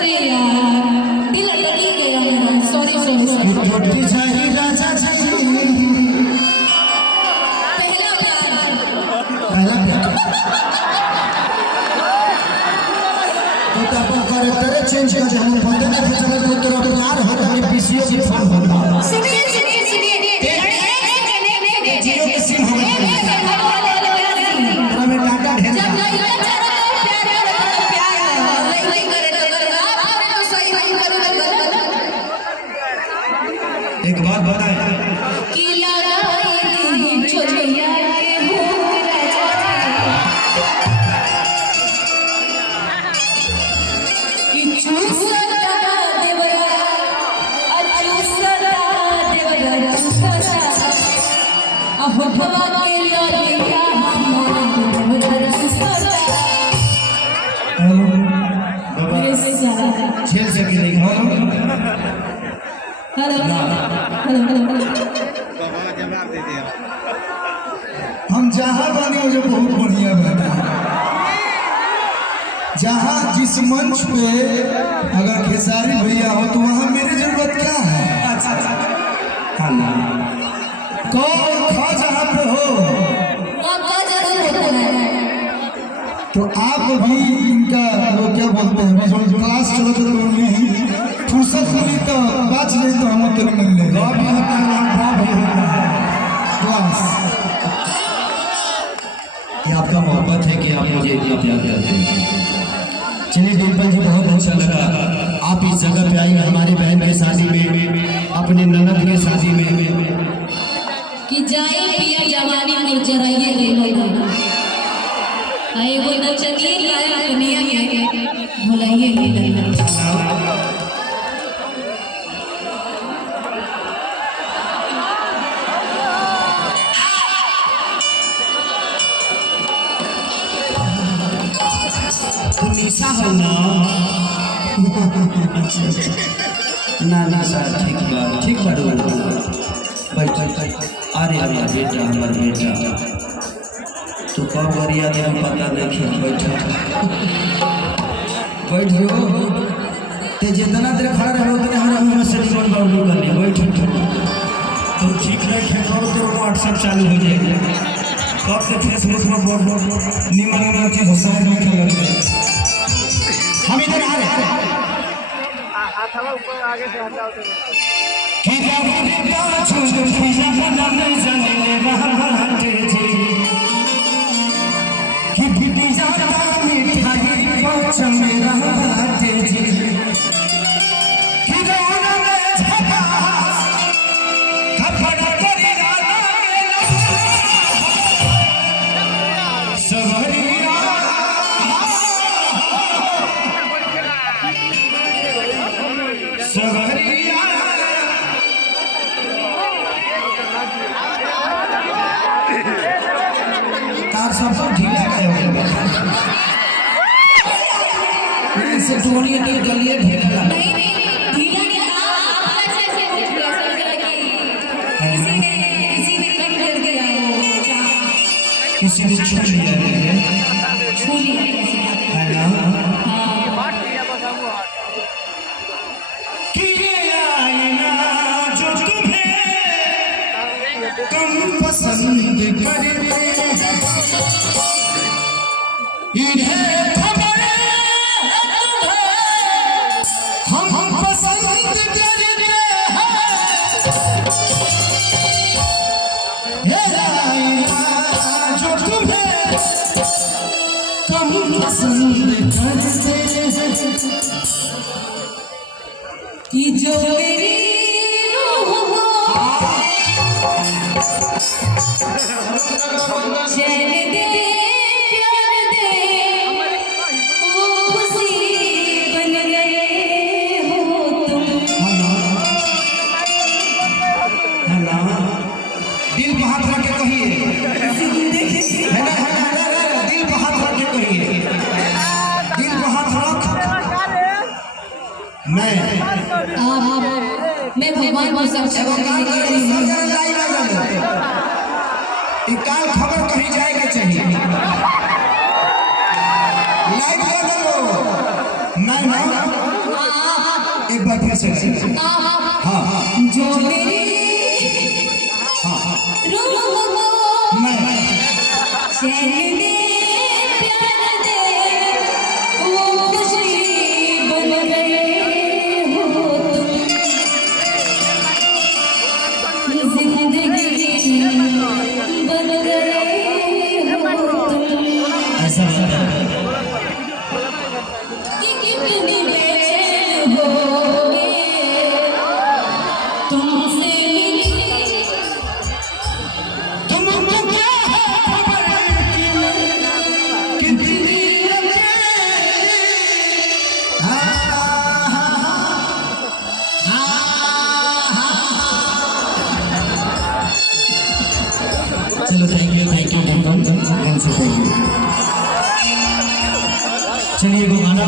अरे यार दिल अटक ही गया मेरा। Sorry sorry sorry. टूटती जाए राजा जी पहला प्यार तो अपन करे तेरे चेंज कर हम पता नहीं चला तो तेरा प्यार होता है पीसीओ की फोन होता। सुनिए सुनिए सुनिए जियो के सिम होगा तेरा में डाटा ढेर जब लइका चारो तो प्यार नहीं करे तो गलत आप तो सही नहीं करो तो गलत। एक बात बताए कि लगाई दी चोरिया के भूख राजा कि चूसता देवरा चूसता देवरा चूसता अहो भवा के ललिया हमारा चूसता मेरे से ज्यादा झेल सके नहीं हेलो हम जहाँ बने मुझे बहुत बढ़िया बना। जहाँ जिस मंच पे अगर खेसारी भैया हो तो वहाँ मेरी जरूरत क्या है? कौन खा जहाँ पे हो मौका जरूर होता है। तो आप भी इनका वो क्या बोलते हैं जो क्लास चलो तो उनमें ही फुर्सत मिली तो बात नहीं तो हम तो मिल ले क्लास। ये आपका मोहब्बत है कि आप मुझे इतना प्यार करते हैं। चलिए डिम्पल जी बहुत अच्छा लगा आप इस जगह पे आई हमारी बहन की शादी में अपने ननद की शादी में कि जाए पिया जवानी मुरझाइए गई आए वो नचनिए लाया कन्हैया के भुलाइए गई। निशा हो ना सर ठीक बा बैठ अरे अरे बेटा हमार बेटा तो कब गरिया दे हम पता नहीं बैठ रो ते जितना देर खड़ा रहे उतने हमारा मुंह से निमन बाबू कर ले बैठ तो ठीक नहीं खेलो तो व्हाट्सएप चालू हो जाएगा कब से फेसबुक में बहुत निमन चीज सब लिखे लगे। हम इधर आ रहे हैं ऊपर आगे से हटाओ तो कि जब पाछू फिजा बनने जाने ले रहते थे कि बिटी जाता मिठाई पाछ में रहते थे कि रोना में झका कपड़ा परी राना में सवरिया सवरिया कार सब ढीला गए ऐसे टोनी की गलियां ढीला लगा नहीं नहीं ढीला नहीं आप ऐसे कुछ ऐसा लगा कि किसी ने कट कर दिया वो किसी ने छू लिया है छू लिया ना हाँ कि आईना जो तुम्हें कम पसंद करे इन्हें खबर हम पसंद करते हैं आईना जो तुम्हें कम पसंद करते कि जो मेरी रूह को चैन दे प्यार दे वो खुशी बन गए हो तुम। दिल पे हाथ रख के कहिए है ना दिल पे हाथ रख के कहिए दिल पे हाथ रख मैं भगवान को सब काल खबर कहीं जाए के चाहिए लाइव लगा लो नहीं एक बार फिर से गाइए। हाँ हाँ जो मेरी रूह को मैं चैन दे प्यार दे वो खुशी बन गए हो तुम जिंदगी बन गए हो तुम ऐसा होता है। कितनी बेचैन होगे तुमसे मिली तुमको क्या खबर कितनी चलो थैंक यू थैंक यू। चलिए वो गाना